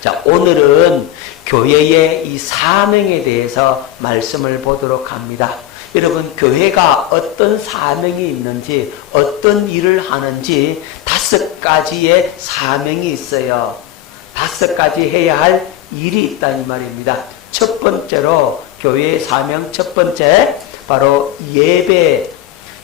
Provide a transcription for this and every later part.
자, 오늘은 교회의 이 사명에 대해서 말씀을 보도록 합니다. 여러분, 교회가 어떤 사명이 있는지, 어떤 일을 하는지 5가지의 사명이 있어요. 5가지 해야 할 일이 있다 이 말입니다. 첫 번째로 교회의 사명 첫 번째 바로 예배.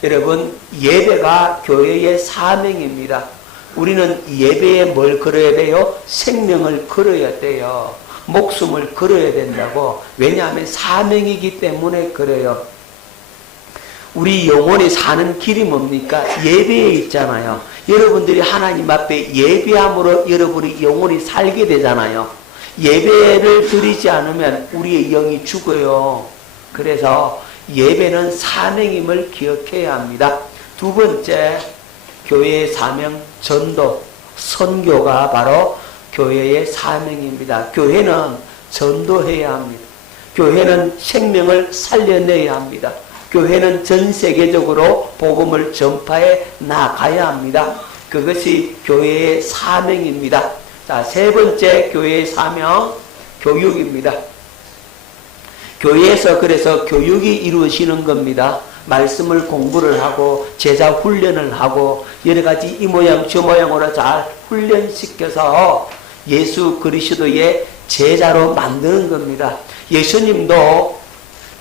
여러분, 예배가 교회의 사명입니다. 우리는 예배에 뭘 걸어야 돼요? 생명을 걸어야 돼요. 목숨을 걸어야 된다고. 왜냐하면 사명이기 때문에 그래요. 우리 영혼이 사는 길이 뭡니까? 예배에 있잖아요. 여러분들이 하나님 앞에 예배함으로 여러분이 영혼이 살게 되잖아요. 예배를 드리지 않으면 우리의 영이 죽어요. 그래서 예배는 사명임을 기억해야 합니다. 두 번째, 교회의 사명, 전도, 선교가 바로 교회의 사명입니다. 교회는 전도해야 합니다. 교회는 생명을 살려내야 합니다. 교회는 전 세계적으로 복음을 전파해 나가야 합니다. 그것이 교회의 사명입니다. 자, 세 번째 교회의 사명, 교육입니다. 교회에서 그래서 교육이 이루어지는 겁니다. 말씀을 공부를 하고 제자 훈련을 하고 여러 가지 이 모양 저 모양으로 잘 훈련시켜서 예수 그리스도의 제자로 만드는 겁니다. 예수님도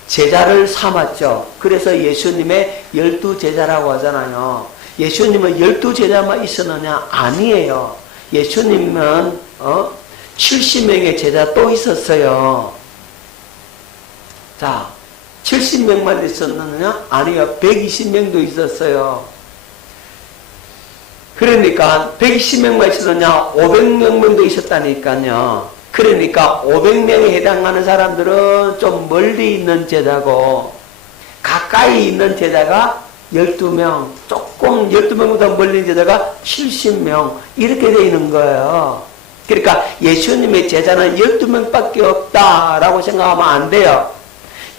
제자를 삼았죠. 그래서 예수님의 12제자라고 하잖아요. 예수님은 12제자만 있었느냐? 아니에요. 예수님은 70명의 제자 또 있었어요. 자, 70명만 있었느냐? 아니요. 120명도 있었어요. 그러니까 120명만 있었느냐? 500명도 있었다니까요. 그러니까 500명에 해당하는 사람들은 좀 멀리 있는 제자고 가까이 있는 제자가 12명, 조금 12명보다 멀리 있는 제자가 70명 이렇게 되어 있는 거예요. 그러니까 예수님의 제자는 12명밖에 없다라고 생각하면 안 돼요.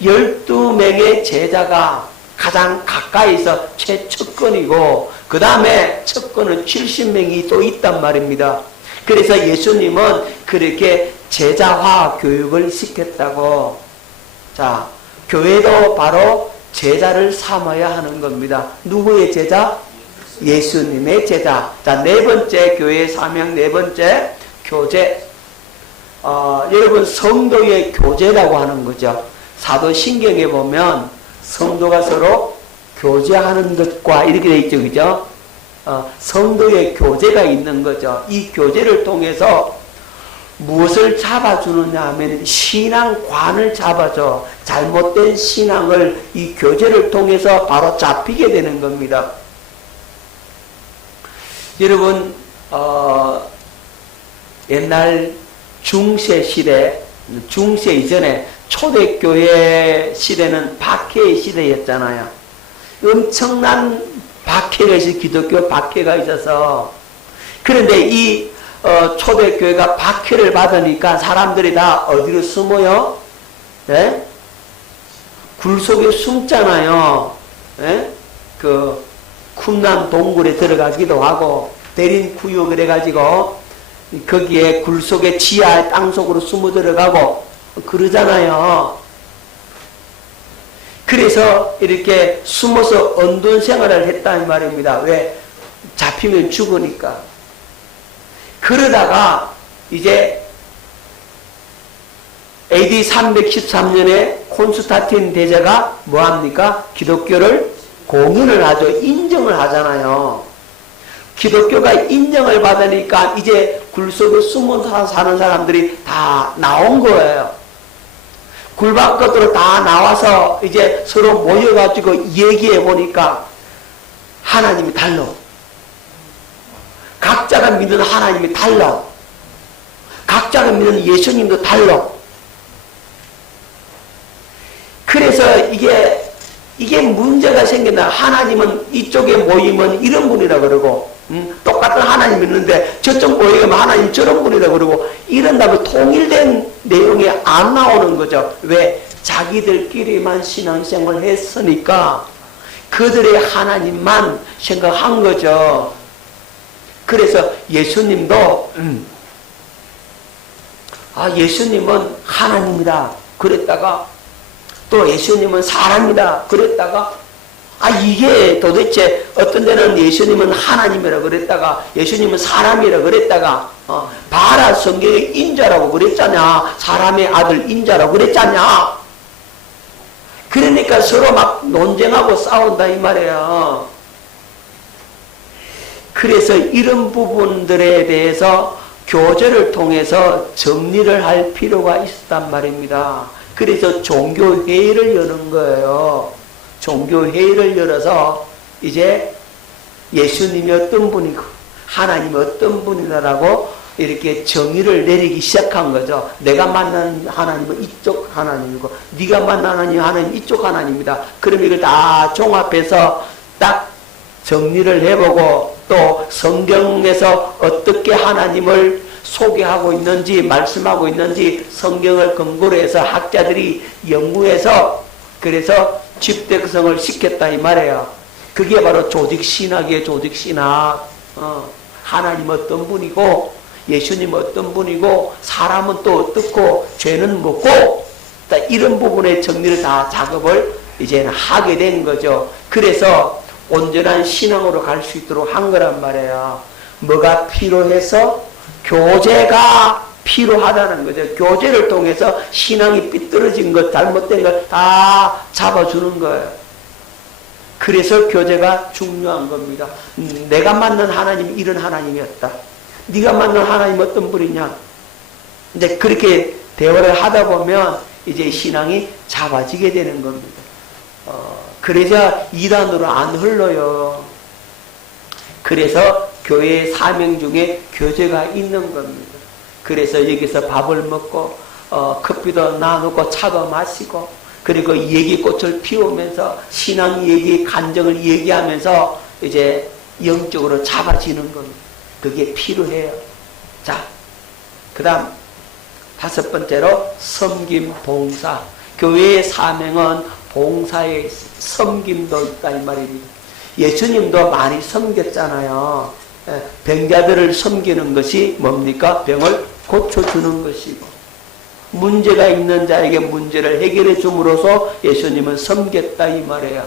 12명의 제자가 가장 가까이서 최측근이고 그 다음에 측근은 70명이 또 있단 말입니다. 그래서 예수님은 그렇게 제자화 교육을 시켰다고. 자, 교회도 바로 제자를 삼아야 하는 겁니다. 누구의 제자? 예수님의 제자. 자, 네 번째 교회의 사명, 네 번째 교제. 여러분, 성도의 교제라고 하는 거죠. 사도신경에 보면 성도가 서로 교제하는 것과 이렇게 되어 있죠. 그죠? 성도의 교제가 있는 거죠. 이 교제를 통해서 무엇을 잡아주느냐 하면 신앙관을 잡아줘. 잘못된 신앙을 이 교제를 통해서 바로 잡히게 되는 겁니다. 여러분, 옛날 중세 시대, 중세 이전에 초대교회 시대는 박해의 시대였잖아요. 엄청난 박해가 있어서 기독교 박해가 있어서 그런데 이 초대교회가 박해를 받으니까 사람들이 다 어디로 숨어요? 네? 굴 속에 숨잖아요. 네? 그 쿰남 동굴에 들어가기도 하고 대린구유 그래가지고 거기에 굴 속에 지하의 땅속으로 숨어 들어가고 그러잖아요. 그래서 이렇게 숨어서 언둔 생활을 했다는 말입니다. 왜? 잡히면 죽으니까. 그러다가 이제 AD 313년에 콘스탄틴 대제가 뭐합니까? 기독교를 공인을 하죠. 인정을 하잖아요. 기독교가 인정을 받으니까 이제 굴속에 숨어 사는 사람들이 다 나온 거예요. 굴 밖으로 다 나와서 이제 서로 모여가지고 얘기해 보니까 하나님이 달라. 각자가 믿는 하나님이 달라. 각자가 믿는 예수님도 달라. 그래서 이게 문제가 생긴다. 하나님은 이쪽에 모이면 이런 분이라 그러고 똑같은 하나님 있는데 저쪽 모이면 하나님 저런 분이라 그러고 이런다고 통일된 내용이 안 나오는 거죠. 왜? 자기들끼리만 신앙생활을 했으니까 그들의 하나님만 생각한 거죠. 그래서 예수님도 예수님은 하나님이다 그랬다가 또 예수님은 사람이다 그랬다가 이게 도대체 어떤 데는 예수님은 하나님이라 그랬다가 예수님은 사람이라 그랬다가 봐라 성경의 인자라고 그랬잖냐, 사람의 아들 인자라고 그랬잖냐. 그러니까 서로 막 논쟁하고 싸운다 이 말이에요. 그래서 이런 부분들에 대해서 교제를 통해서 정리를 할 필요가 있었단 말입니다. 그래서 종교회의를 여는 거예요. 종교회의를 열어서 이제 예수님이 어떤 분이고 하나님이 어떤 분이다라고 이렇게 정의를 내리기 시작한 거죠. 내가 만나는 하나님은 이쪽 하나님이고 네가 만나는 하나님은 이쪽 하나님이다. 그럼 이걸 다 종합해서 딱 정리를 해보고 또 성경에서 어떻게 하나님을 소개하고 있는지 말씀하고 있는지 성경을 근거로 해서 학자들이 연구해서 그래서 집대성을 시켰다 이 말이에요. 그게 바로 조직신학이에요. 조직신학. 하나님 어떤 분이고 예수님 어떤 분이고 사람은 또 어떻고 죄는 뭐고 이런 부분의 정리를 다 작업을 이제는 하게 된 거죠. 그래서 온전한 신앙으로 갈 수 있도록 한 거란 말이에요. 뭐가 필요해서? 교제가 필요하다는 거죠. 교제를 통해서 신앙이 삐뚤어진 것, 잘못된 것 다 잡아주는 거예요. 그래서 교제가 중요한 겁니다. 내가 만난 하나님이 이런 하나님이었다. 네가 만난 하나님 어떤 분이냐. 이제 그렇게 대화를 하다 보면 이제 신앙이 잡아지게 되는 겁니다. 그래야 이단으로 안 흘러요. 그래서 교회의 사명 중에 교제가 있는 겁니다. 그래서 여기서 밥을 먹고 커피도 나누고 차도 마시고 그리고 얘기꽃을 피우면서 신앙 얘기, 간증을 얘기하면서 이제 영적으로 잡아지는 겁니다. 그게 필요해요. 자, 그 다음 5번째로 섬김, 봉사. 교회의 사명은 봉사에 섬김도 있다 이 말입니다. 예수님도 많이 섬겼잖아요. 병자들을 섬기는 것이 뭡니까? 병을 고쳐주는 것이고 문제가 있는 자에게 문제를 해결해 줌으로써 예수님은 섬겼다 이 말이에요.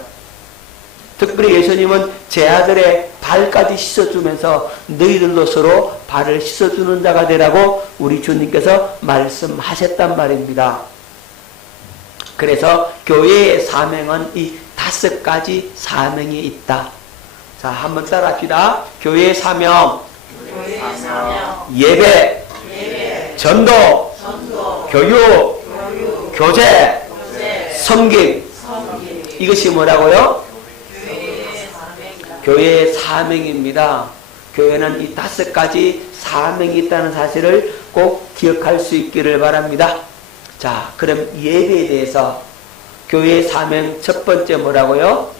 특별히 예수님은 제 아들의 발까지 씻어주면서 너희들도 서로 발을 씻어주는 자가 되라고 우리 주님께서 말씀하셨단 말입니다. 그래서 교회의 사명은 이 5가지 사명이 있다. 자, 한번 따라합시다. 교회의 사명, 예배, 전도, 교육, 교제, 섬김. 이것이 뭐라고요? 교회의 사명입니다. 교회는 이 5가지 사명이 있다는 사실을 꼭 기억할 수 있기를 바랍니다. 자, 그럼 예배에 대해서 교회의 사명 첫 번째 뭐라고요?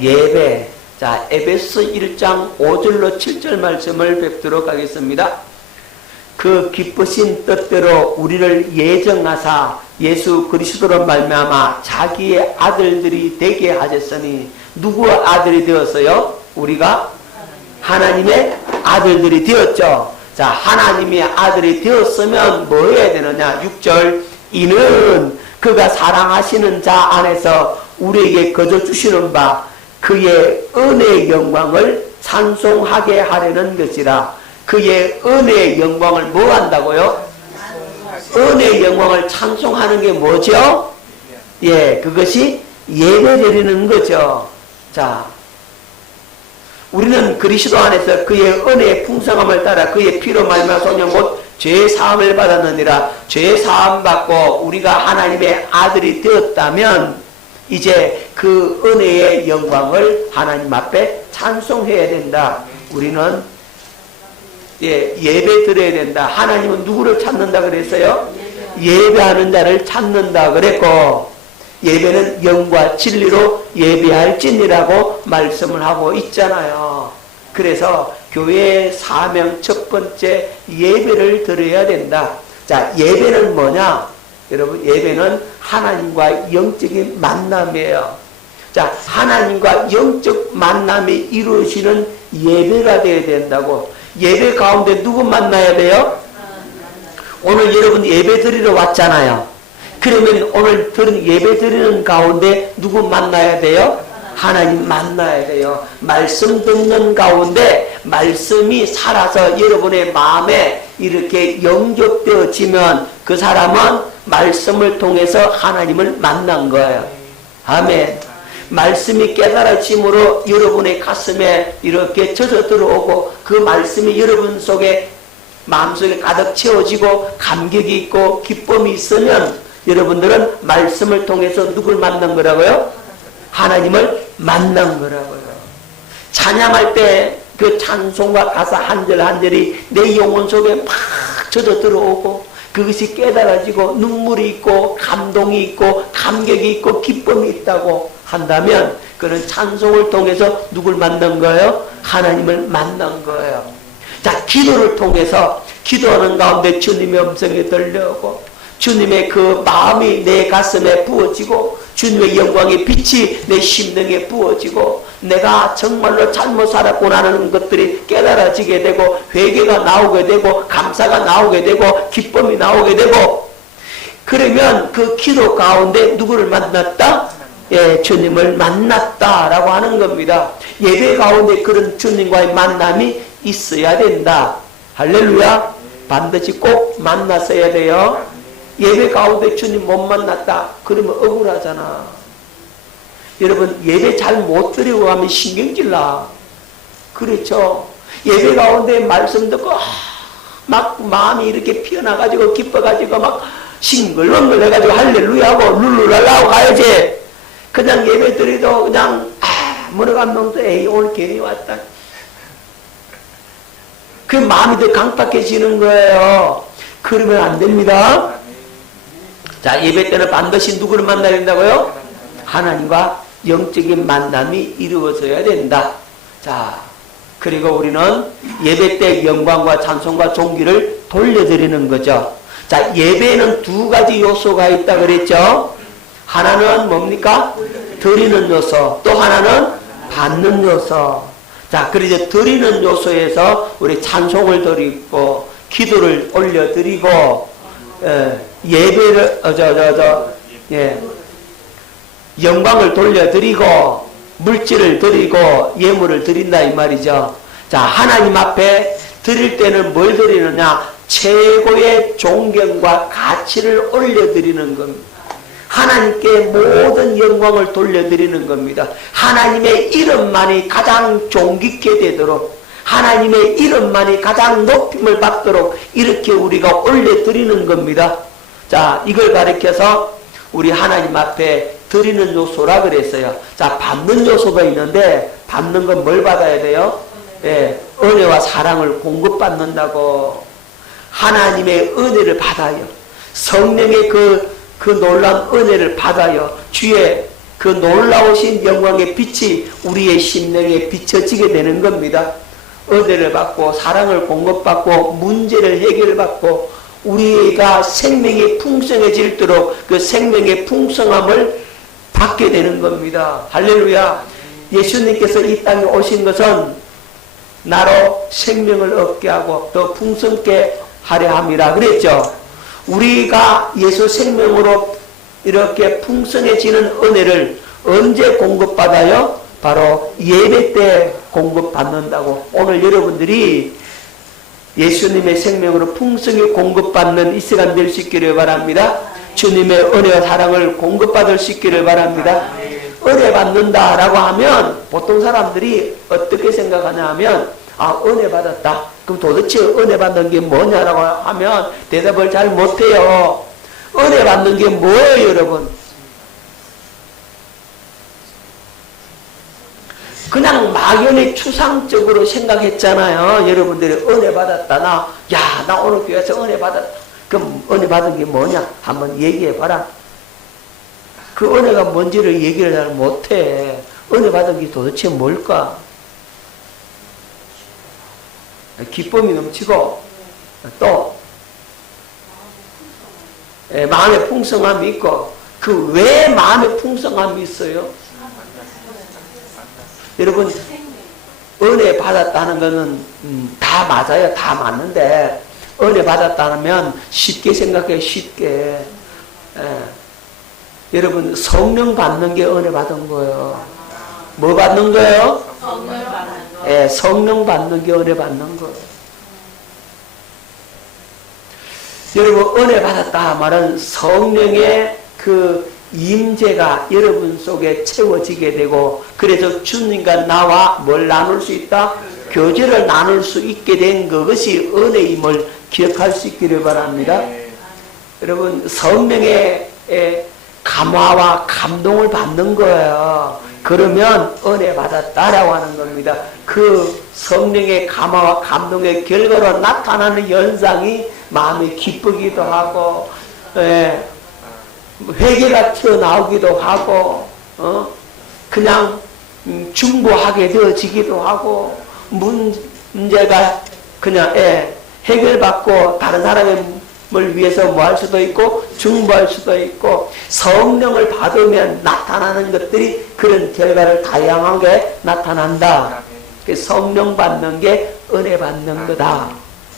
예배. 자, 에베소 1장 5절로 7절 말씀을 뵙도록 하겠습니다. 그 기쁘신 뜻대로 우리를 예정하사 예수 그리스도로 말미암아 자기의 아들들이 되게 하셨으니 누구의 아들이 되었어요? 우리가 하나님의 아들들이 되었죠. 자, 하나님의 아들이 되었으면 뭐 해야 되느냐? 6절 이는 그가 사랑하시는 자 안에서 우리에게 거저 주시는 바 그의 은혜의 영광을 찬송하게 하려는 것이라. 그의 은혜의 영광을 뭐 한다고요? 은혜의 영광을 찬송하는 게 뭐죠? 예, 그것이 예배드리는 거죠. 자, 우리는 그리스도 안에서 그의 은혜의 풍성함을 따라 그의 피로 말미암아 소년 곧 죄의 사함을 받았느니라. 죄의 사함 받고 우리가 하나님의 아들이 되었다면 이제 그 은혜의 영광을 하나님 앞에 찬송해야 된다. 우리는 예배 드려야 된다. 하나님은 누구를 찾는다 그랬어요? 예배하는 자를 찾는다 그랬고 예배는 영과 진리로 예배할지니라고 말씀을 하고 있잖아요. 그래서 교회의 사명 첫 번째 예배를 드려야 된다. 자, 예배는 뭐냐? 여러분, 예배는 하나님과 영적인 만남이에요. 자, 하나님과 영적 만남이 이루어지는 예배가 되어야 된다고. 예배 가운데 누구 만나야 돼요? 오늘 여러분 예배 드리러 왔잖아요. 그러면 오늘 예배 드리는 가운데 누구 만나야 돼요? 하나님 만나야 돼요. 말씀 듣는 가운데 말씀이 살아서 여러분의 마음에 이렇게 영접되어지면 그 사람은 말씀을 통해서 하나님을 만난 거예요. 아멘. 말씀이 깨달아짐으로 여러분의 가슴에 이렇게 젖어 들어오고 그 말씀이 여러분 속에 마음속에 가득 채워지고 감격이 있고 기쁨이 있으면 여러분들은 말씀을 통해서 누굴 만난 거라고요? 하나님을 만난 거라고요. 찬양할 때 그 찬송과 가사 한 절 한 절이 내 영혼 속에 막 젖어 들어오고 그것이 깨달아지고 눈물이 있고 감동이 있고 감격이 있고 기쁨이 있다고 한다면 그런 찬송을 통해서 누굴 만난 거예요? 하나님을 만난 거예요. 자, 기도를 통해서 기도하는 가운데 주님의 음성이 들려오고 주님의 그 마음이 내 가슴에 부어지고 주님의 영광의 빛이 내 심령에 부어지고 내가 정말로 잘못 살았구나 하는 것들이 깨달아지게 되고 회개가 나오게 되고 감사가 나오게 되고 기쁨이 나오게 되고 그러면 그 기도 가운데 누구를 만났다? 예, 주님을 만났다라고 하는 겁니다. 예배 가운데 그런 주님과의 만남이 있어야 된다. 할렐루야. 반드시 꼭 만났어야 돼요. 예배 가운데 주님 못 만났다. 그러면 억울하잖아. 여러분 예배 잘 못 드리고 가면 신경질 나. 그렇죠. 예배 가운데 말씀 듣고 막 마음이 이렇게 피어나가지고 기뻐가지고 막 싱글벙글 해가지고 할렐루야하고 룰루랄라하고 가야지. 그냥 예배 드리도 그냥 아무나 감동도 에이 오늘 괜히 왔다. 그 마음이 더 강팍해지는 거예요. 그러면 안 됩니다. 자, 예배 때는 반드시 누구를 만나야 된다고요? 하나님과 영적인 만남이 이루어져야 된다. 자, 그리고 우리는 예배 때 영광과 찬송과 존귀를 돌려드리는 거죠. 자, 예배에는 두 가지 요소가 있다 그랬죠? 하나는 뭡니까? 드리는 요소. 또 하나는 받는 요소. 자, 그래서 드리는 요소에서 우리 찬송을 드리고 기도를 올려드리고 예배를 영광을 돌려드리고 물질을 드리고 예물을 드린다 이 말이죠. 자, 하나님 앞에 드릴 때는 뭘 드리느냐? 최고의 존경과 가치를 올려드리는 겁니다. 하나님께 모든 영광을 돌려드리는 겁니다. 하나님의 이름만이 가장 존귀케 되도록 하나님의 이름만이 가장 높임을 받도록 이렇게 우리가 올려드리는 겁니다. 자, 이걸 가리켜서 우리 하나님 앞에 드리는 요소라 그랬어요. 자, 받는 요소가 있는데 받는 건 뭘 받아야 돼요? 예, 은혜와 사랑을 공급받는다고. 하나님의 은혜를 받아요. 성령의 그 놀라운 은혜를 받아요. 주의 그 놀라우신 영광의 빛이 우리의 심령에 비춰지게 되는 겁니다. 은혜를 받고 사랑을 공급받고 문제를 해결받고 우리가 생명이 풍성해질도록 그 생명의 풍성함을 받게 되는 겁니다. 할렐루야. 예수님께서 이 땅에 오신 것은 나로 생명을 얻게 하고 더 풍성케 하려 함이라 그랬죠. 우리가 예수 생명으로 이렇게 풍성해지는 은혜를 언제 공급받아요? 바로 예배 때 공급받는다고. 오늘 여러분들이 예수님의 생명으로 풍성히 공급받는 이 시간 될 수 있기를 바랍니다. 주님의 은혜와 사랑을 공급받을 수 있기를 바랍니다. 은혜 받는다라고 하면 보통 사람들이 어떻게 생각하냐 하면 은혜 받았다. 그럼 도대체 은혜 받는 게 뭐냐라고 하면 대답을 잘 못해요. 은혜 받는 게 뭐예요, 여러분? 그냥 막연히 추상적으로 생각했잖아요. 여러분들이 은혜 받았다. 나 오늘 교회에서 은혜 받았다. 그럼 은혜 받은 게 뭐냐? 한번 얘기해봐라. 그 은혜가 뭔지를 얘기를 잘 못해. 은혜 받은 게 도대체 뭘까? 기쁨이 넘치고 또 마음의 풍성함이 있고 그 왜 마음의 풍성함이 있어요? 여러분 은혜 받았다는 것은 다 맞아요. 다 맞는데 은혜 받았다면 쉽게 생각해, 쉽게. 여러분, 성령 받는 게 은혜 받은 거예요. 뭐 받는 거예요? 성령 받는 거. 성령 받는 게 은혜 받는 거예요. 여러분, 은혜 받았다 말은 성령의 그 임재가 여러분 속에 채워지게 되고, 그래서 주님과 나와 뭘 나눌 수 있다? 교제를 나눌 수 있게 된 그것이 은혜임을 기억할 수 있기를 바랍니다. 여러분, 성령의 감화와 감동을 받는 거예요. 그러면 은혜 받았다라고 하는 겁니다. 그 성령의 감화와 감동의 결과로 나타나는 현상이 마음이 기쁘기도 하고, 회개가 튀어나오기도 하고, 그냥 중보하게 되어지기도 하고, 문제가 그냥 해결받고 다른 사람을 위해서 뭐 할 수도 있고 중보할 수도 있고, 성령을 받으면 나타나는 것들이 그런 결과를 다양하게 나타난다. 성령 받는 게 은혜 받는 거다.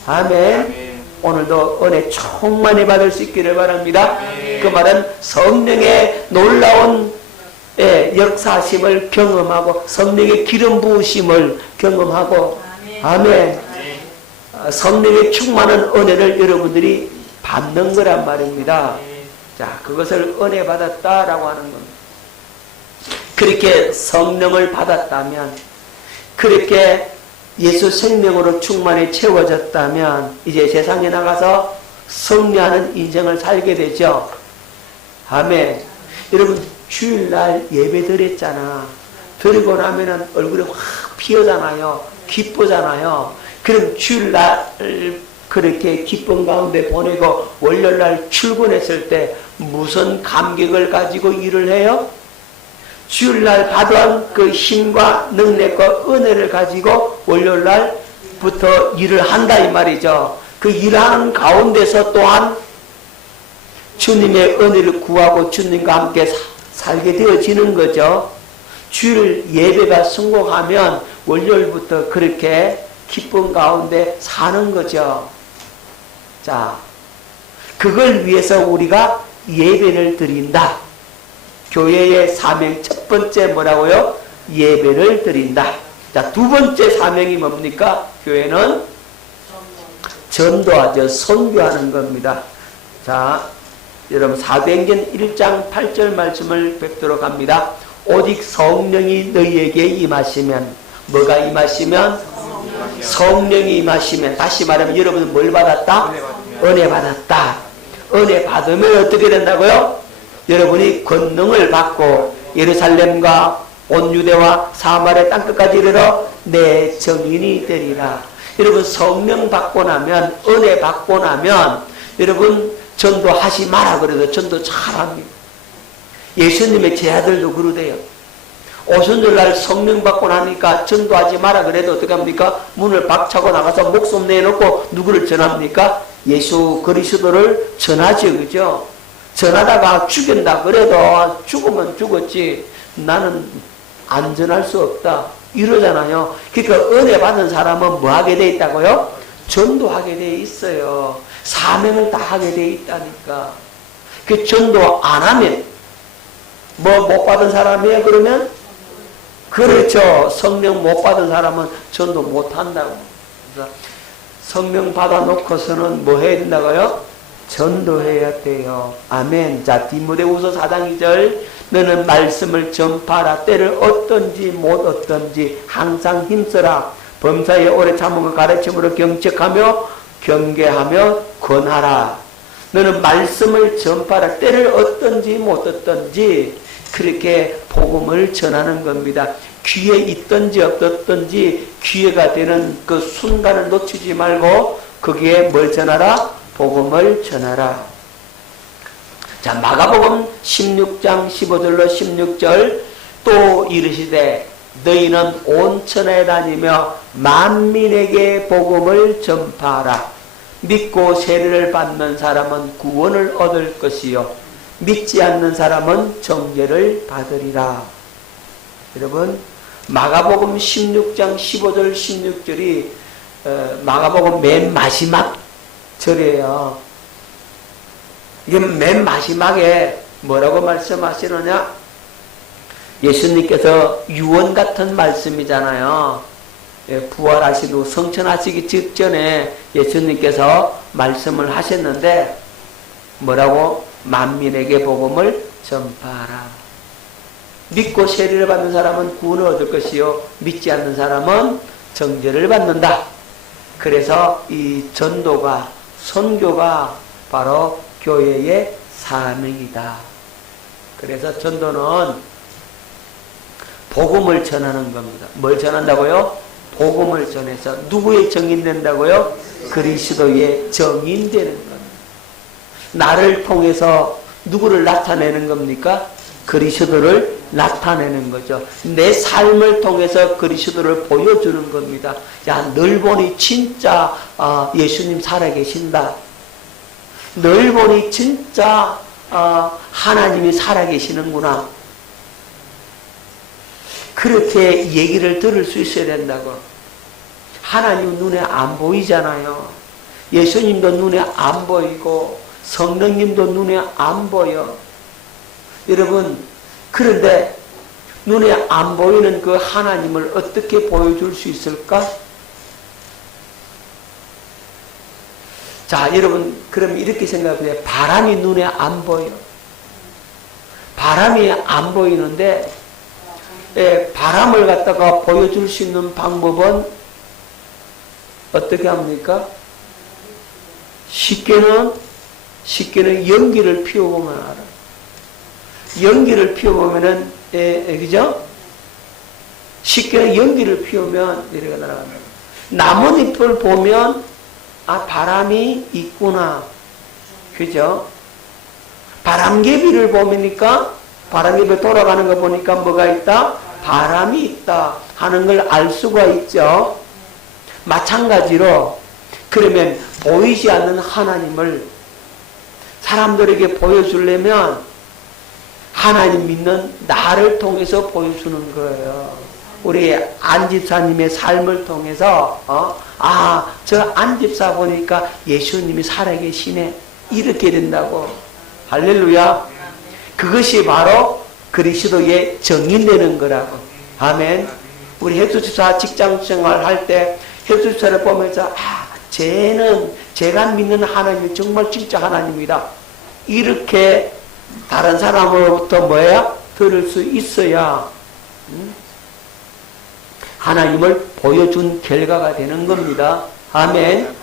아멘. 오늘도 은혜 충만히 받을 수 있기를 바랍니다. 그 말은 성령의 놀라운 역사심을 경험하고 성령의 기름 부으심을 경험하고, 아멘. 성령의 충만한 은혜를 여러분들이 받는 거란 말입니다. 자, 그것을 은혜 받았다라고 하는 겁니다. 그렇게 성령을 받았다면, 그렇게 예수 생명으로 충만히 채워졌다면 이제 세상에 나가서 승리하는 인생을 살게 되죠. 아멘. 여러분, 주일날 예배 드렸잖아. 드리고 나면은 얼굴이 확 피어잖아요. 기쁘잖아요. 그럼 주일날 그렇게 기쁜 가운데 보내고 월요일날 출근했을 때 무슨 감격을 가지고 일을 해요? 주일날 받은 그 힘과 능력과 은혜를 가지고 월요일날부터 일을 한다 이 말이죠. 그 일하는 가운데서 또한 주님의 은혜를 구하고 주님과 함께 살게 되어지는 거죠. 주일 예배가 성공하면 월요일부터 그렇게 기쁜 가운데 사는 거죠. 자, 그걸 위해서 우리가 예배를 드린다. 교회의 사명 첫 번째 뭐라고요? 예배를 드린다. 자, 두 번째 사명이 뭡니까? 교회는 전도하죠. 선교하는 겁니다. 자, 여러분 사도행전 1장 8절 말씀을 뵙도록 합니다. 오직 성령이 너희에게 임하시면, 뭐가 임하시면? 성령이 임하시면. 다시 말하면 여러분은 뭘 받았다? 은혜 받았다. 은혜 받으면 어떻게 된다고요? 여러분이 권능을 받고 예루살렘과 온 유대와 사마리아 땅끝까지 이르러 내 증인이 되리라. 여러분, 성령 받고 나면, 은혜 받고 나면 여러분 전도하지 마라 그래도 전도 잘합니다. 예수님의 제자들도 그러대요. 오순절날 성령 받고 나니까 전도하지 마라 그래도 어떻게 합니까? 문을 박차고 나가서 목숨 내놓고 누구를 전합니까? 예수 그리스도를 전하지, 그죠? 전하다가 죽인다 그래도 죽으면 죽었지 나는 안 전할 수 없다 이러잖아요. 그러니까 은혜 받은 사람은 뭐 하게 돼 있다고요? 전도하게 돼 있어요. 사명을 다 하게 돼 있다니까. 그 전도 안 하면 뭐 못 받은 사람이에요 그러면? 그렇죠. 성령 못 받은 사람은 전도 못 한다고. 그래서 성령 받아 놓고서는 뭐 해야 된다고요? 전도해야 돼요. 아멘. 자, 디모데후서 4장 2절 너는 말씀을 전파하라. 때를 얻든지 못 얻든지 항상 힘써라. 범사에 오래 참음과 가르침으로 경책하며 경계하며 권하라. 너는 말씀을 전파하라. 때를 얻든지 못 얻든지 그렇게 복음을 전하는 겁니다. 귀에 있든지 없든지 기회가 되는 그 순간을 놓치지 말고 거기에 뭘 전하라? 복음을 전하라. 자, 마가복음 16장 15절로 16절 또 이르시되 너희는 온 천하에 다니며 만민에게 복음을 전파하라. 믿고 세례를 받는 사람은 구원을 얻을 것이요 믿지 않는 사람은 정죄를 받으리라. 여러분, 마가복음 16장 15절 16절이 마가복음 맨 마지막 절이에요. 이게 맨 마지막에 뭐라고 말씀하시느냐? 예수님께서 유언 같은 말씀이잖아요. 부활하시고 성천하시기 직전에 예수님께서 말씀을 하셨는데 뭐라고? 만민에게 복음을 전파하라. 믿고 세례를 받는 사람은 구원을 얻을 것이요 믿지 않는 사람은 정죄를 받는다. 그래서 이 전도가 선교가 바로 교회의 사명이다. 그래서 전도는 복음을 전하는 겁니다. 뭘 전한다고요? 복음을 전해서 누구의 정인된다고요? 그리스도의 정인되는 겁니다. 나를 통해서 누구를 나타내는 겁니까? 그리스도를 나타내는 거죠. 내 삶을 통해서 그리스도를 보여주는 겁니다. 야, 널 보니 진짜 예수님 살아계신다. 널 보니 진짜 하나님이 살아계시는구나. 그렇게 얘기를 들을 수 있어야 된다고. 하나님 눈에 안 보이잖아요. 예수님도 눈에 안 보이고 성령님도 눈에 안 보여. 여러분, 그런데 눈에 안 보이는 그 하나님을 어떻게 보여줄 수 있을까? 자, 여러분, 그럼 이렇게 생각해요. 바람이 눈에 안 보여. 바람이 안 보이는데, 바람을 갖다가 보여줄 수 있는 방법은 어떻게 합니까? 쉽게는 연기를 피워보면 알아. 연기를 피워보면은, 그죠? 쉽게는 연기를 피우면 이렇게 날아간다. 나뭇잎을 보면, 바람이 있구나. 그죠? 바람개비를 보니까, 바람개비 돌아가는 거 보니까 뭐가 있다? 바람이 있다. 하는 걸 알 수가 있죠. 마찬가지로, 그러면 보이지 않는 하나님을 사람들에게 보여주려면 하나님 믿는 나를 통해서 보여주는 거예요. 우리 안집사님의 삶을 통해서 저 안집사 보니까 예수님이 살아계시네. 이렇게 된다고. 할렐루야. 그것이 바로 그리스도의 정인되는 거라고. 아멘. 우리 혜수집사 직장생활 할 때 혜수집사를 보면서 쟤는 제가 믿는 하나님이 정말 진짜 하나님이다. 이렇게 다른 사람으로부터 뭐야? 들을 수 있어야 하나님을 보여준 결과가 되는 겁니다. 아멘.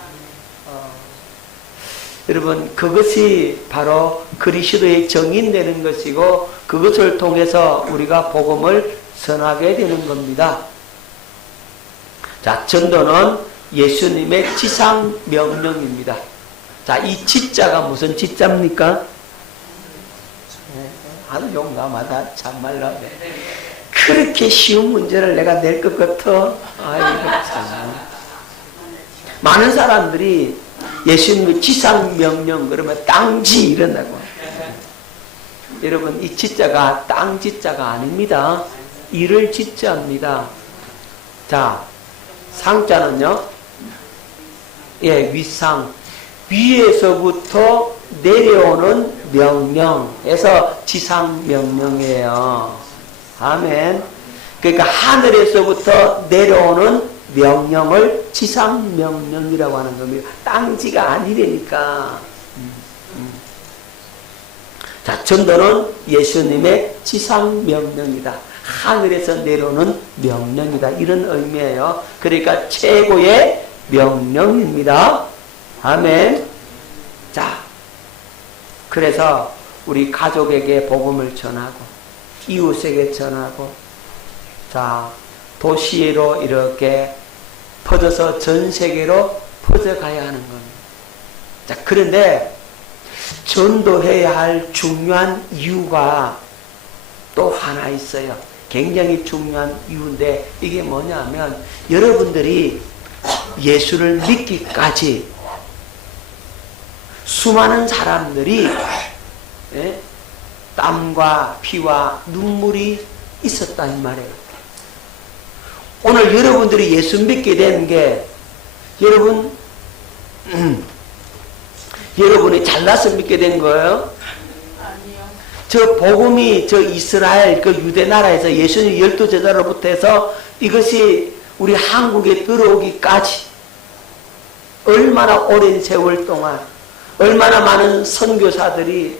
여러분, 그것이 바로 그리스도의 정인되는 것이고 그것을 통해서 우리가 복음을 전하게 되는 겁니다. 자, 전도는 예수님의 지상 명령입니다. 자, 이 지자가 무슨 지자입니까? 아주 용감하다. 참말로. 그렇게 쉬운 문제를 내가 낼 것 같아. 아이고, 참. 많은 사람들이 예수님의 지상 명령 그러면 땅지 이런다고. 여러분, 이 지자가 땅 지자가 아닙니다. 이를 지자입니다. 자, 상자는요, 윗상. 위에서부터 내려오는 명령에서 지상 명령이에요. 아멘. 그러니까 하늘에서부터 내려오는 명령을 지상 명령이라고 하는 겁니다. 땅지가 아니라니까. 자, 전도는 예수님의 지상 명령이다. 하늘에서 내려오는 명령이다. 이런 의미예요. 그러니까 최고의 명령입니다. 아멘. 자, 그래서 우리 가족에게 복음을 전하고 이웃에게 전하고 자, 도시로 이렇게 퍼져서 전 세계로 퍼져가야 하는 겁니다. 자, 그런데 전도해야 할 중요한 이유가 또 하나 있어요. 굉장히 중요한 이유인데 이게 뭐냐면 여러분들이 예수를 믿기까지 수많은 사람들이 땀과 피와 눈물이 있었다 이 말이에요. 오늘 여러분들이 예수 믿게 된 게 여러분 여러분이 잘나서 믿게 된 거예요? 아니요. 저 복음이 저 이스라엘 그 유대 나라에서 예수님 12제자로부터 해서 이것이 우리 한국에 들어오기까지 얼마나 오랜 세월 동안 얼마나 많은 선교사들이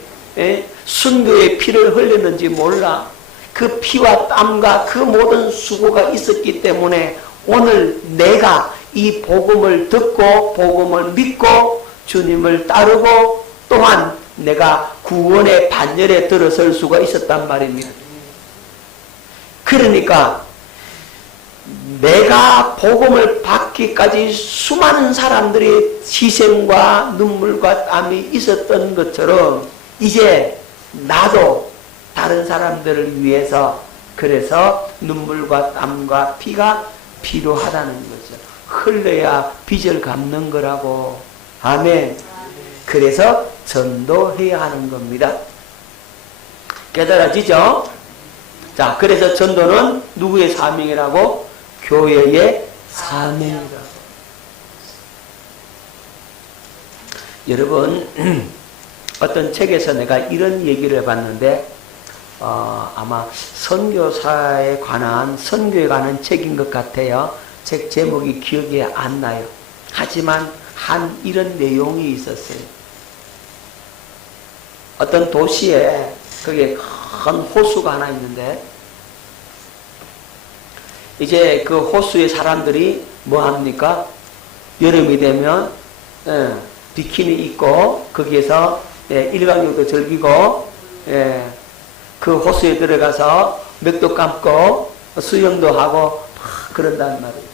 순교의 피를 흘렸는지 몰라. 그 피와 땀과 그 모든 수고가 있었기 때문에 오늘 내가 이 복음을 듣고 복음을 믿고 주님을 따르고 또한 내가 구원의 반열에 들어설 수가 있었단 말입니다. 그러니까 내가 복음을 받기까지 수많은 사람들의 희생과 눈물과 땀이 있었던 것처럼 이제 나도 다른 사람들을 위해서 그래서 눈물과 땀과 피가 필요하다는 거죠. 흘려야 빚을 갚는 거라고. 아멘. 그래서 전도해야 하는 겁니다. 깨달아지죠? 자, 그래서 전도는 누구의 사명이라고? 교회의 사명이라고. 여러분, 어떤 책에서 내가 이런 얘기를 해봤는데 아마 선교사에 관한 선교에 관한 책인 것 같아요. 책 제목이 기억이 안 나요. 하지만 한 이런 내용이 있었어요. 어떤 도시에 거기에 큰 호수가 하나 있는데 이제 그 호수에 사람들이 뭐 합니까? 여름이 되면 비키니 입고 거기에서 일광욕도 즐기고 그 호수에 들어가서 맥도 감고 수영도 하고 그런단 말이에요.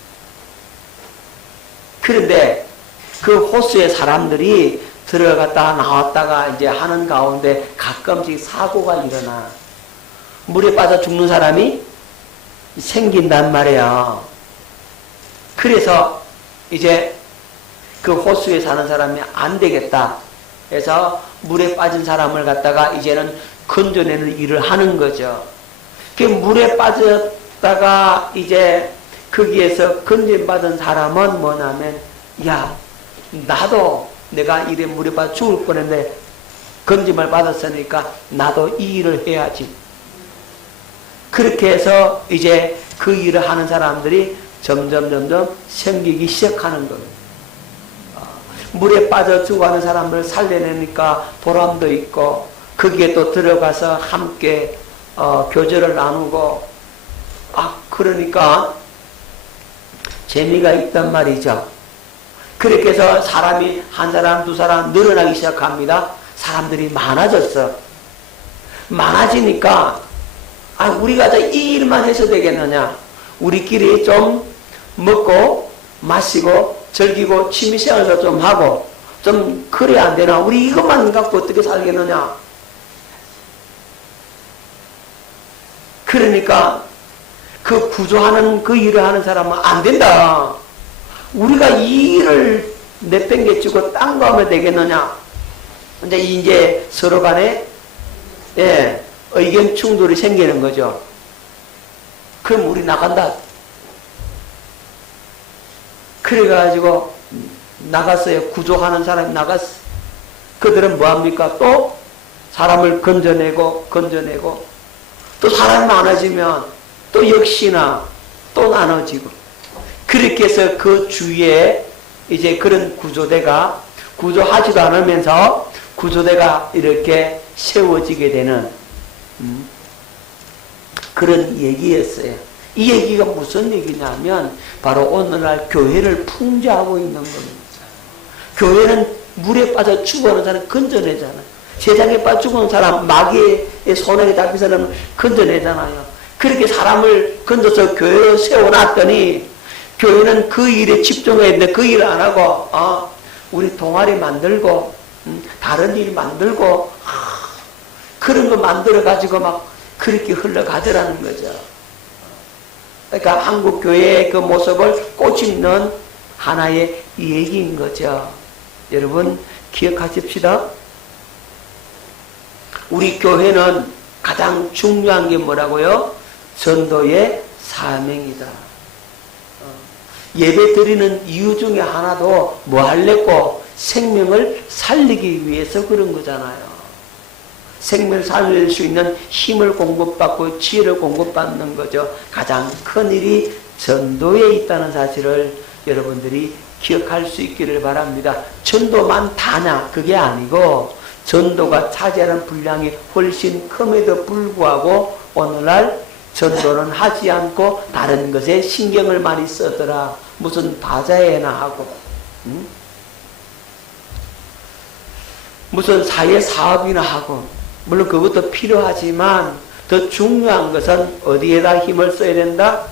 그런데 그 호수에 사람들이 들어갔다가 나왔다가 이제 하는 가운데 가끔씩 사고가 일어나. 물에 빠져 죽는 사람이 생긴단 말이에요. 그래서 이제 그 호수에 사는 사람이 안 되겠다 해서 물에 빠진 사람을 갖다가 이제는 건져내는 일을 하는 거죠. 그 물에 빠졌다가 이제 거기에서 건져받은 사람은 뭐냐면 야 나도 내가 이래 물에 빠져 죽을 뻔했는데 건짐을 받았으니까 나도 이 일을 해야지. 그렇게 해서 이제 그 일을 하는 사람들이 점점 생기기 시작하는 겁니다. 물에 빠져 죽어가는 사람을 살려내니까 보람도 있고 거기에 또 들어가서 함께 교제를 나누고 그러니까 재미가 있단 말이죠. 그렇게 해서 사람이 한 사람 두 사람 늘어나기 시작합니다. 사람들이 많아졌어. 많아지니까 우리가 이 일만 해서 되겠느냐. 우리끼리 좀 먹고 마시고 즐기고 취미생활도 좀 하고 좀 그래야 안 되나. 우리 이것만 갖고 어떻게 살겠느냐. 그러니까 그 구조하는 그 일을 하는 사람은 안 된다. 우리가 이 일을 내팽개치고 딴 거 하면 되겠느냐. 근데 이제 서로 간에 의견 충돌이 생기는 거죠. 그럼 우리 나간다. 그래가지고 나갔어요. 구조하는 사람이 나갔어. 그들은 뭐합니까? 또 사람을 건져내고 또 사람이 많아지면 또 역시나 또 나눠지고 그렇게 해서 그 주위에 이제 그런 구조대가 구조하지도 않으면서 구조대가 이렇게 세워지게 되는 그런 얘기였어요. 이 얘기가 무슨 얘기냐면 바로 오늘날 교회를 풍자하고 있는 겁니다. 교회는 물에 빠져 죽어가는 사람 건져내잖아요. 세상에 빠져 죽어가는 사람 마귀의 손에 잡힌 사람을 건져내잖아요. 그렇게 사람을 건져서 교회로 세워놨더니 교회는 그 일에 집중해야 되는데 그 일을 안 하고 우리 동아리 만들고 다른 일 만들고 그런 거 만들어 가지고 막 그렇게 흘러가더라는 거죠. 그러니까 한국 교회의 그 모습을 꼬집는 하나의 얘기인 거죠. 여러분 기억하십시다. 우리 교회는 가장 중요한 게 뭐라고요? 전도의 사명이다. 예배 드리는 이유 중에 하나도 뭐 할래고 생명을 살리기 위해서 그런 거잖아요. 생명을 살릴 수 있는 힘을 공급받고 지혜를 공급받는 거죠. 가장 큰 일이 전도에 있다는 사실을 여러분들이 기억할 수 있기를 바랍니다. 전도만 다냐? 그게 아니고 전도가 차지하는 분량이 훨씬 큼에도 불구하고 오늘날 전도는 하지 않고 다른 것에 신경을 많이 쓰더라. 무슨 바자회나 하고 무슨 사회사업이나 하고 물론 그것도 필요하지만 더 중요한 것은 어디에다 힘을 써야 된다?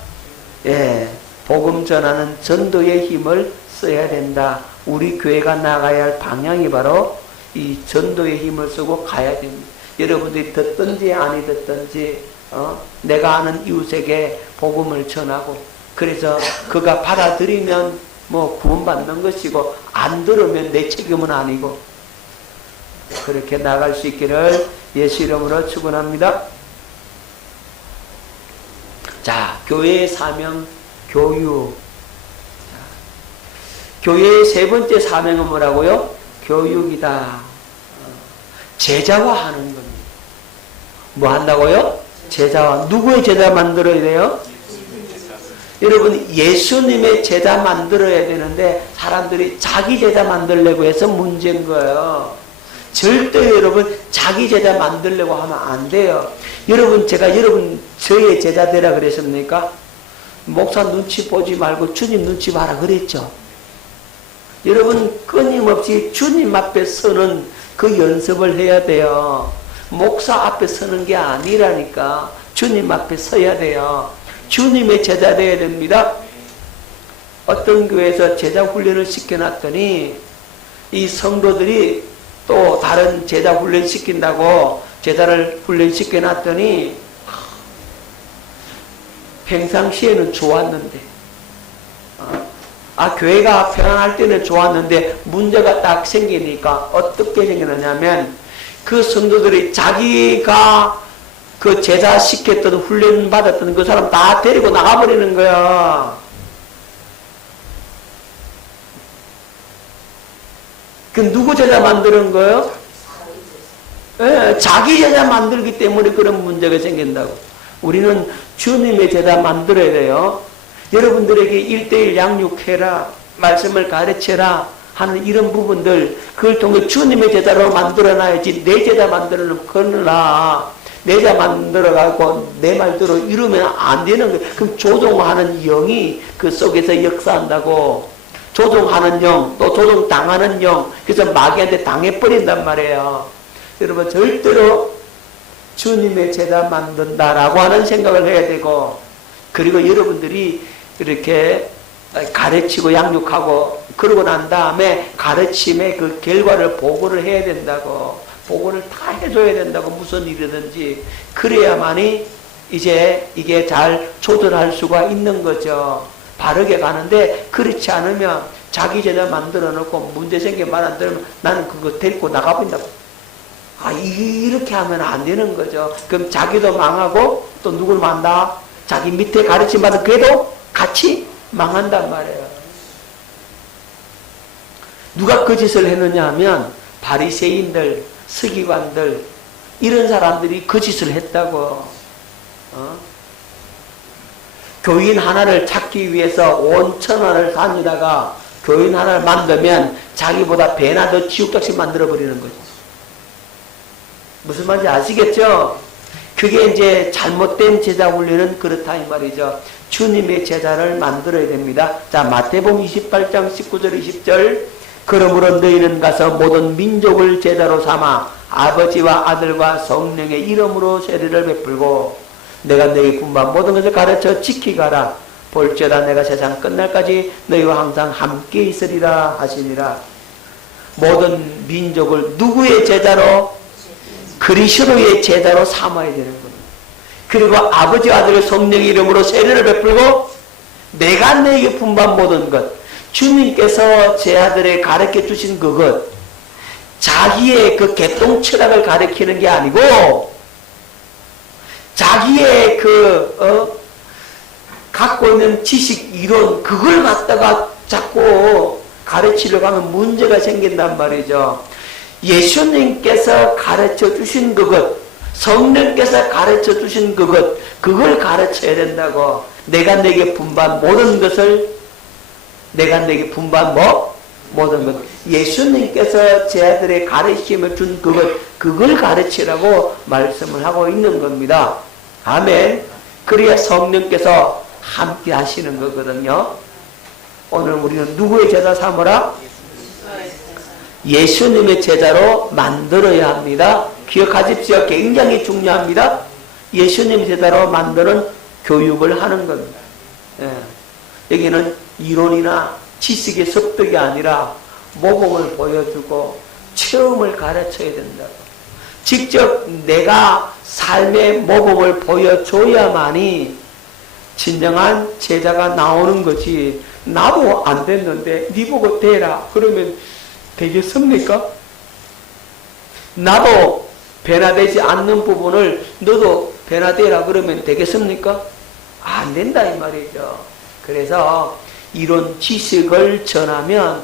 예, 복음 전하는 전도의 힘을 써야 된다. 우리 교회가 나가야 할 방향이 바로 이 전도의 힘을 쓰고 가야 됩니다. 여러분들이 듣든지 아니 듣든지 내가 아는 이웃에게 복음을 전하고 그래서 그가 받아들이면 뭐 구원받는 것이고 안 들으면 내 책임은 아니고 그렇게 나갈 수 있기를 예수 이름으로 축원합니다. 자, 교회의 사명 교육. 교회의 세 번째 사명은 뭐라고요? 교육이다. 제자화하는 겁니다. 뭐 한다고요? 제자화. 누구의 제자 만들어야 돼요? 여러분 예수님의 제자 만들어야 되는데 사람들이 자기 제자 만들려고 해서 문제인 거예요. 절대 여러분 자기 제자 만들려고 하면 안 돼요. 여러분 제가 여러분 저의 제자 되라 그랬습니까? 목사 눈치 보지 말고 주님 눈치 봐라 그랬죠. 여러분 끊임없이 주님 앞에 서는 그 연습을 해야 돼요. 목사 앞에 서는 게 아니라니까 주님 앞에 서야 돼요. 주님의 제자 되어야 됩니다. 어떤 교회에서 제자 훈련을 시켜놨더니 이 성도들이 또 다른 제자 훈련 시킨다고 제자를 훈련시켜놨더니 평상시에는 좋았는데 교회가 평안할 때는 좋았는데 문제가 딱 생기니까 어떻게 생겼냐면 그 성도들이 자기가 그 제자 시켰던 훈련 받았던 그 사람 다 데리고 나가버리는 거야. 그 누구 제자 만드는 거예요? 예, 자기 제자 만들기 때문에 그런 문제가 생긴다고. 우리는 주님의 제자 만들어야 돼요. 여러분들에게 1:1 양육해라, 말씀을 가르쳐라 하는 이런 부분들 그걸 통해 주님의 제자로 만들어놔야지 내 제자 만들어놓으면 큰일 나. 내 제자 만들어가고 내 말대로 이러면 안 되는 거예요. 그럼 조종하는 영이 그 속에서 역사한다고. 조종하는 영, 또 조종당하는 영, 그래서 마귀한테 당해버린단 말이에요. 여러분 절대로 주님의 제자 만든다라고 하는 생각을 해야 되고 그리고 여러분들이 이렇게 가르치고 양육하고 그러고 난 다음에 가르침의 그 결과를 보고를 해야 된다고. 보고를 다 해줘야 된다고. 무슨 일이든지. 그래야만이 이제 이게 잘 조절할 수가 있는 거죠. 바르게 가는데 그렇지 않으면 자기 제자 만들어 놓고 문제 생기면 말 안 들으면 나는 그거 데리고 나가본다고. 이렇게 하면 안 되는 거죠. 그럼 자기도 망하고 또 누굴 만나? 자기 밑에 가르침 받은 걔도 같이 망한단 말이에요. 누가 그 짓을 했느냐 하면 바리새인들, 서기관들 이런 사람들이 그 짓을 했다고. 교인 하나를 찾기 위해서 온 천하를 다니다가 교인 하나를 만들면 자기보다 배나 더 지옥작시 만들어버리는 거죠. 무슨 말인지 아시겠죠? 그게 이제 잘못된 제자 훈련은 그렇다 이 말이죠. 주님의 제자를 만들어야 됩니다. 자, 마태복음 28장 19절 20절 그러므로 너희는 가서 모든 민족을 제자로 삼아 아버지와 아들과 성령의 이름으로 세례를 베풀고 내가 너희 분반 모든 것을 가르쳐 지키가라. 볼지어다 내가 세상 끝날까지 너희와 항상 함께 있으리라 하시니라. 모든 민족을 누구의 제자로? 그리스도의 제자로 삼아야 되는 겁니다. 그리고 아버지 아들의 성령의 이름으로 세례를 베풀고 내가 너에게 분반 모든 것 주님께서 제 아들에 가르쳐 주신 그것 자기의 그 개똥 철학을 가르치는 게 아니고 자기의 갖고 있는 지식, 이론, 그걸 갖다가 자꾸 가르치려고 하면 문제가 생긴단 말이죠. 예수님께서 가르쳐 주신 그것, 성령께서 가르쳐 주신 그것, 그걸 가르쳐야 된다고. 내가 내게 분반 모든 것을, 내가 내게 분반 모든 것. 예수님께서 제 아들의 가르침을 준 그걸 가르치라고 말씀을 하고 있는 겁니다. 아멘. 그래야 성령께서 함께 하시는 거거든요. 오늘 우리는 누구의 제자 삼으라? 예수님의 제자로 만들어야 합니다. 기억하십시오. 굉장히 중요합니다. 예수님의 제자로 만드는 교육을 하는 겁니다. 예. 여기는 이론이나 지식의 습득이 아니라 모범을 보여주고 체험을 가르쳐야 된다고. 직접 내가 삶의 모범을 보여줘야만이 진정한 제자가 나오는 거지. 나도 안 됐는데 네 보고 되라 그러면 되겠습니까? 나도 변화되지 않는 부분을 너도 변화되라 그러면 되겠습니까? 안 된다 이 말이죠. 그래서 이런 지식을 전하면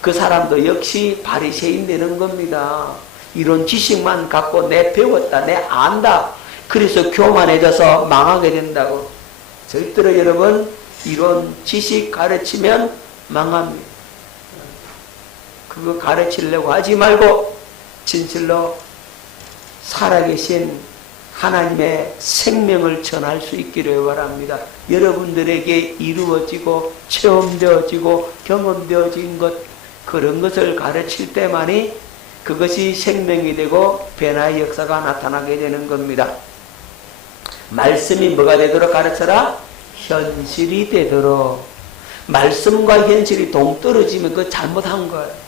그 사람도 역시 바리새인 되는 겁니다. 이런 지식만 갖고 내 배웠다, 내 안다. 그래서 교만해져서 망하게 된다고. 절대로 여러분 이런 지식 가르치면 망합니다. 그거 가르치려고 하지 말고 진실로 살아계신 하나님의 생명을 전할 수 있기를 바랍니다. 여러분들에게 이루어지고 체험되어지고 경험되어진 것, 그런 것을 가르칠 때만이 그것이 생명이 되고 변화의 역사가 나타나게 되는 겁니다. 말씀이 뭐가 되도록 가르쳐라? 현실이 되도록. 말씀과 현실이 동떨어지면 그거 잘못한 거예요.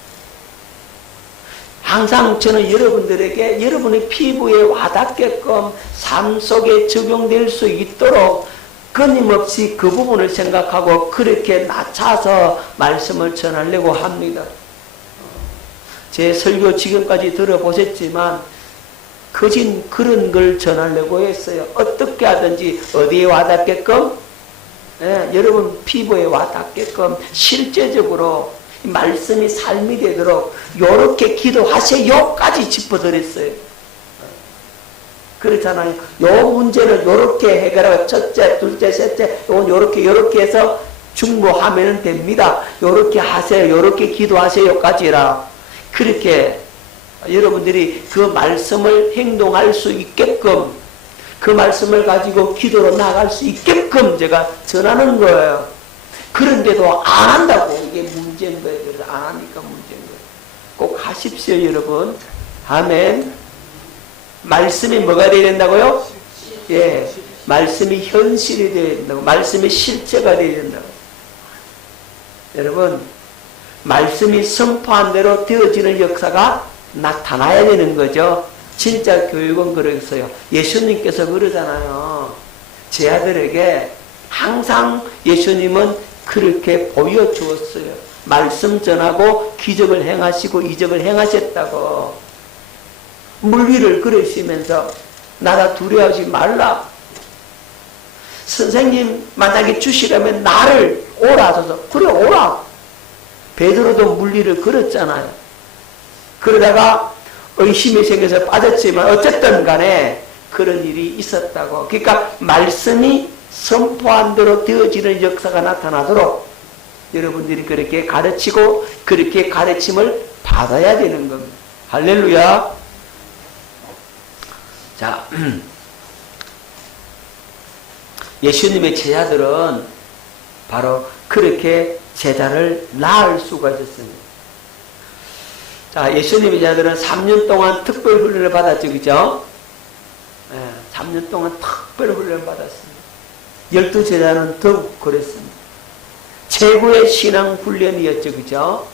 항상 저는 여러분들에게 여러분의 피부에 와닿게끔 삶 속에 적용될 수 있도록 끊임없이 그 부분을 생각하고 그렇게 낮춰서 말씀을 전하려고 합니다. 제 설교 지금까지 들어보셨지만 거진 그런 걸 전하려고 했어요. 어떻게 하든지 어디에 와닿게끔, 여러분 피부에 와닿게끔 실제적으로 말씀이 삶이 되도록 요렇게 기도하세요까지 짚어드렸어요. 그렇잖아요. 요 문제를 요렇게 해결하고 첫째, 둘째, 셋째, 요건 요렇게 해서 중보하면 됩니다. 요렇게 하세요. 요렇게 기도하세요까지라. 그렇게 여러분들이 그 말씀을 행동할 수 있게끔, 그 말씀을 가지고 기도로 나갈 수 있게끔 제가 전하는 거예요. 그런데도 안 한다고. 이게 문제인 거예요. 그래서 안 하니까 문제인 거예요. 꼭 하십시오, 여러분. 아멘. 말씀이 뭐가 되어야 된다고요? 예. 말씀이 현실이 되어야 된다고. 말씀이 실제가 되어야 된다고. 여러분, 말씀이 선포한 대로 되어지는 역사가 나타나야 되는 거죠. 진짜 교육은 그러겠어요. 예수님께서 그러잖아요. 제 아들에게 항상 예수님은 그렇게 보여주었어요. 말씀 전하고 기적을 행하시고 이적을 행하셨다고. 물 위를 걸으시면서 나라 두려워하지 말라. 선생님 만약에 주시려면 나를 오라 하셔서 그래 오라. 베드로도 물 위를 걸었잖아요. 그러다가 의심이 생겨서 빠졌지만 어쨌든 간에 그런 일이 있었다고. 그러니까 말씀이 선포한 대로 되어지는 역사가 나타나도록 여러분들이 그렇게 가르치고 그렇게 가르침을 받아야 되는 겁니다. 할렐루야. 자, 예수님의 제자들은 바로 그렇게 제자를 낳을 수가 있었습니다. 자, 예수님의 제자들은 3년 동안 특별 훈련을 받았죠. 그죠? 3년 동안 특별 훈련을 받았습니다. 12제자는 더욱 그랬습니다. 최고의 신앙 훈련이었죠. 그죠?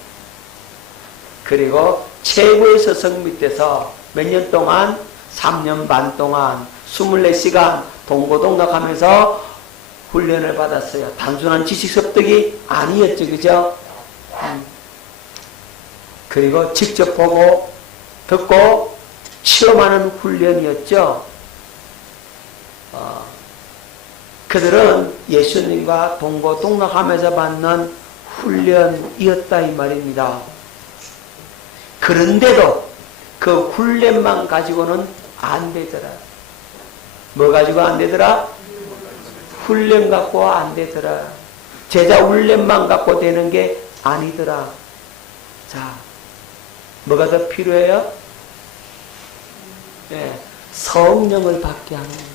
그리고 최고의 스승 밑에서 몇 년 동안? 3년 반 동안 24시간 동고동락하면서 훈련을 받았어요. 단순한 지식 습득이 아니었죠. 그죠? 그리고 직접 보고 듣고 체험하는 훈련이었죠. 그들은 예수님과 동고동락하면서 받는 훈련이었다 이 말입니다. 그런데도 그 훈련만 가지고는 안 되더라. 뭐 가지고 안 되더라? 훈련 갖고 안 되더라. 제자 훈련만 갖고 되는 게 아니더라. 자, 뭐가 더 필요해요? 네, 성령을 받게 하는 거예요.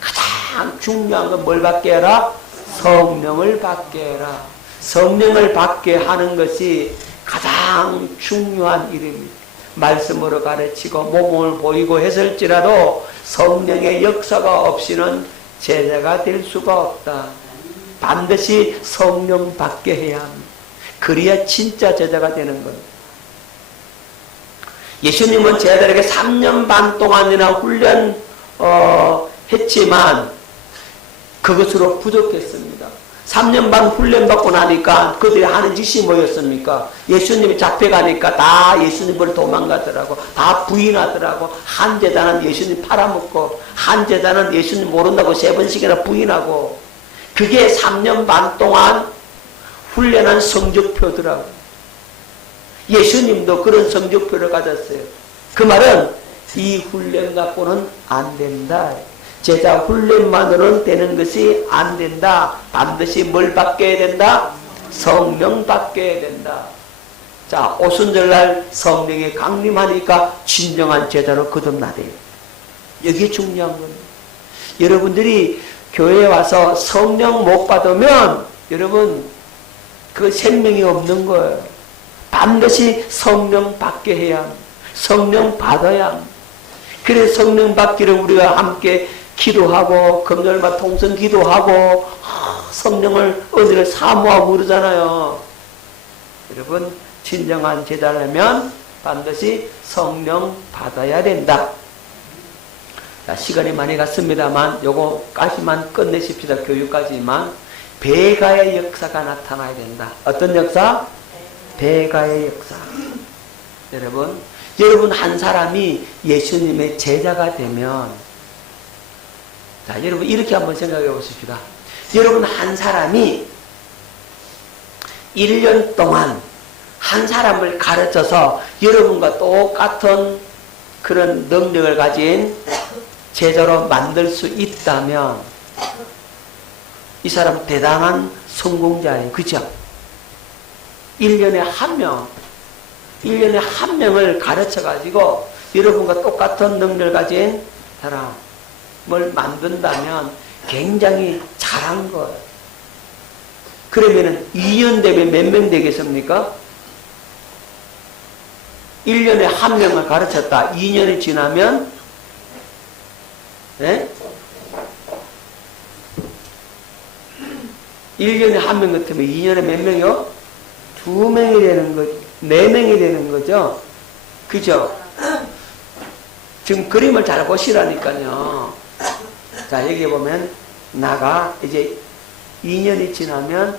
가장 중요한 건 뭘 받게 해라? 성령을 받게 해라. 성령을 받게 하는 것이 가장 중요한 일입니다. 말씀으로 가르치고 몸을 보이고 했을지라도 성령의 역사가 없이는 제자가 될 수가 없다. 반드시 성령 받게 해야 합니다. 그래야 진짜 제자가 되는 겁니다. 예수님은 제자들에게 3년 반 동안이나 훈련 했지만 그것으로 부족했습니다. 3년 반 훈련받고 나니까 그들이 하는 짓이 뭐였습니까? 예수님이 잡혀가니까 다 예수님을 도망가더라고. 다 부인하더라고. 한 제자는 예수님 팔아먹고 한 제자는 예수님 모른다고 3번씩이나 부인하고. 그게 3년 반 동안 훈련한 성적표더라고. 예수님도 그런 성적표를 가졌어요. 그 말은 이 훈련 갖고는 안 된다. 제자 훈련만으로는 되는 것이 안 된다. 반드시 뭘 받게 해야 된다? 성령 받게 해야 된다. 자, 오순절날 성령이 강림하니까 진정한 제자로 거듭나대요. 여기 중요한 겁니다. 여러분들이 교회에 와서 성령 못 받으면 여러분 그 생명이 없는 거예요. 반드시 성령 받게 해야 합니다. 성령 받아야 합니다. 그래서 성령 받기를 우리가 함께 기도하고 금요일마다 통성 기도하고 성령을 은혜를 사모하고 그러잖아요. 여러분 진정한 제자라면 반드시 성령 받아야 된다. 자, 시간이 많이 갔습니다만 요거까지만 끝내십시다. 교육까지만. 배가의 역사가 나타나야 된다. 어떤 역사? 배가의 역사. 여러분 한 사람이 예수님의 제자가 되면, 자, 여러분 이렇게 한번 생각해 보십시다. 여러분 한 사람이 1년 동안 한 사람을 가르쳐서 여러분과 똑같은 그런 능력을 가진 제자로 만들 수 있다면 이 사람 대단한 성공자예요. 그죠? 1년에 한 명을 가르쳐 가지고 여러분과 똑같은 능력을 가진 사람을 만든다면 굉장히 잘한 거예요. 그러면은 2년 되면 몇 명 되겠습니까? 1년에 한 명을 가르쳤다. 2년이 지나면, 네? 1년에 한 명 같으면 2년에 몇 명이요? 2명이 되는 거, 4명이 되는 거죠? 그죠? 지금 그림을 잘 보시라니까요. 자, 여기 보면, 나가 이제 2년이 지나면,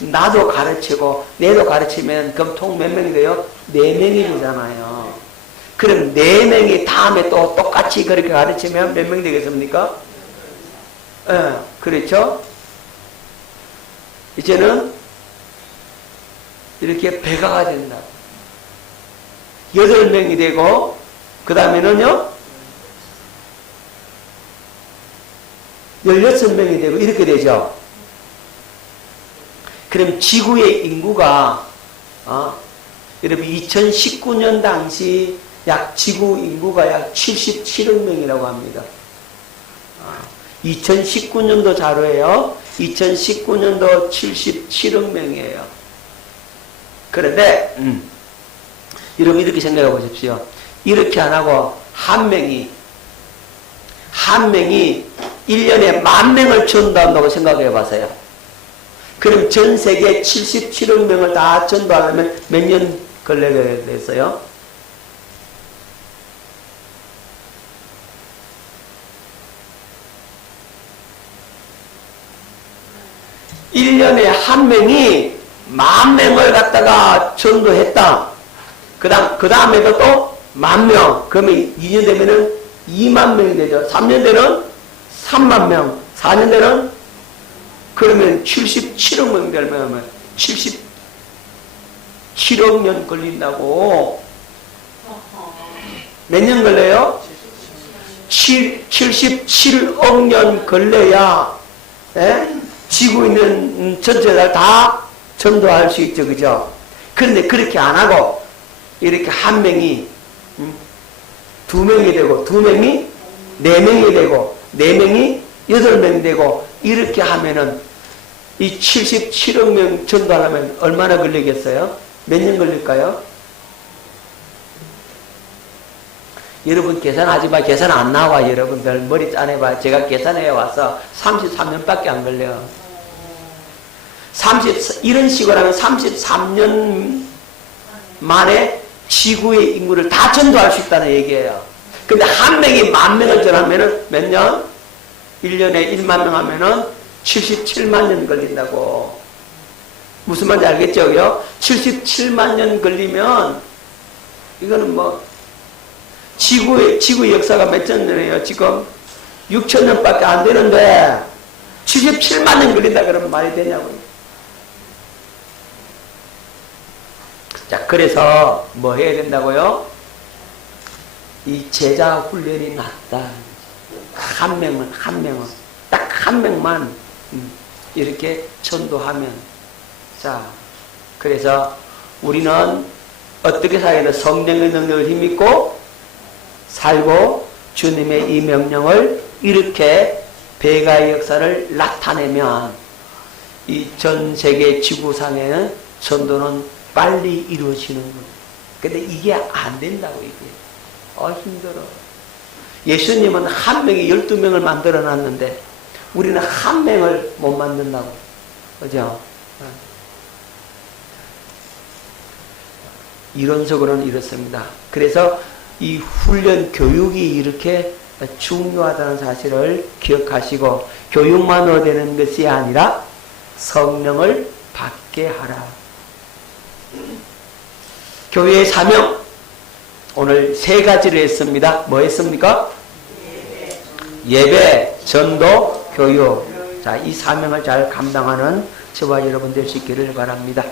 나도 가르치고, 내도 가르치면, 그럼 총 몇 명이 돼요? 4명이 되잖아요. 그럼 4명이 다음에 또 똑같이 그렇게 가르치면 몇 명 되겠습니까? 그렇죠? 이제는 이렇게 배가가 된다. 8명이 되고, 그 다음에는요, 16명이 되고, 이렇게 되죠. 그럼 지구의 인구가, 여러분, 2019년 당시 지구 인구가 약 77억 명이라고 합니다. 2019년도 자료예요. 2019년도 77억 명이에요. 그런데 여러분 이렇게 생각해 보십시오. 이렇게 안 하고 한 명이 1년에 10,000명을 전도한다고 생각해 보세요. 그럼 전 세계 77억 명을 다 전도하려면 몇 년 걸려야 됐어요? (1년에) 한 명이 10,000명을 갖다가 전도했다. 그 다음에도 또 10,000명. 그러면 2년 되면은 20,000명이 되죠. 3년 되는 30,000명. 4년 되는 그러면 77억 명 되면 77억 년 걸린다고. 몇 년 걸려요? 77억 년 걸려야 지구 있는 전체를 다 전도할 수 있죠. 그죠? 그런데 그렇게 안 하고 이렇게 한 명이 두 명이 되고 두 명이 네 명이 되고 네 명이 여덟 명이 되고 이렇게 하면은 이 77억 명 전도하려면 얼마나 걸리겠어요? 몇 년 걸릴까요? 여러분 계산하지 마. 계산 안 나와. 여러분들 머리 짜내봐. 제가 계산해 와서 33년밖에 안 걸려. 이런 식으로 하면 33년 만에 지구의 인구를 다 전도할 수 있다는 얘기예요. 근데 한 명이 10,000명을 전하면은 몇 년? 1년에 1만 명 하면은 77만 년 걸린다고. 무슨 말인지 알겠죠? 77만 년 걸리면 이거는 뭐 지구의 역사가 몇 천 년이에요? 지금 6,000년밖에 안 되는데 77만 년 걸린다 그러면 말이 되냐고요. 자, 그래서 뭐 해야 된다고요? 이 제자 훈련이 낫다. 한 명은 딱 한 명만 이렇게 전도하면. 자, 그래서 우리는 어떻게 살아야 돼? 성령의 능력을 힘입고 살고 주님의 이 명령을 이렇게 배가의 역사를 나타내면 이 전 세계 지구상에는 전도는 빨리 이루어지는 거예요. 근데 이게 안 된다고 이게. 힘들어. 예수님은 한 명이 12명을 만들어 놨는데 우리는 한 명을 못 만든다고. 그죠? 이론적으로는 이렇습니다. 그래서 이 훈련 교육이 이렇게 중요하다는 사실을 기억하시고 교육만으로 되는 것이 아니라 성령을 받게 하라. 교회의 사명 오늘 3가지를 했습니다. 뭐 했습니까? 예배, 전도, 교육. 자, 이 사명을 잘 감당하는 저와 여러분 될 수 있기를 바랍니다.